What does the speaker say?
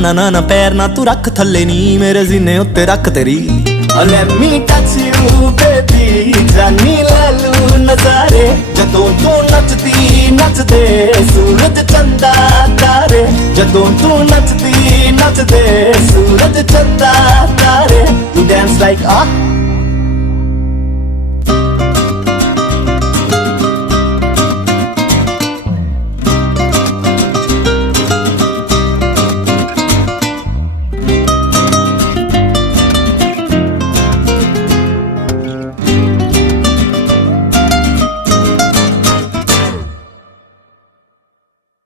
ਨਾ ਨਾ ਨਾ ਪੈਰ ਨਾ ਤੂੰ ਰੱਖ ਥੱਲੇ ਨੀ ਮੇਰੇ ਸੀਨੇ ਉੱਤੇ ਰੱਖ ਤੇਰੀ Let me touch you baby ਜਾਨੀ ਲੈ ਲੂ ਨਜ਼ਾਰੇ ਜਦੋਂ ਤੂੰ ਨੱਚਦੀ ਨੱਚਦੇ ਸੂਰਜ ਚੰਦਾ ਤਾਰੇ ਜਦੋਂ ਤੂੰ ਨੱਚਦੀ ਨੱਚਦੇ ਸੂਰਜ ਚੰਦਾ ਤਾਰੇ You dance like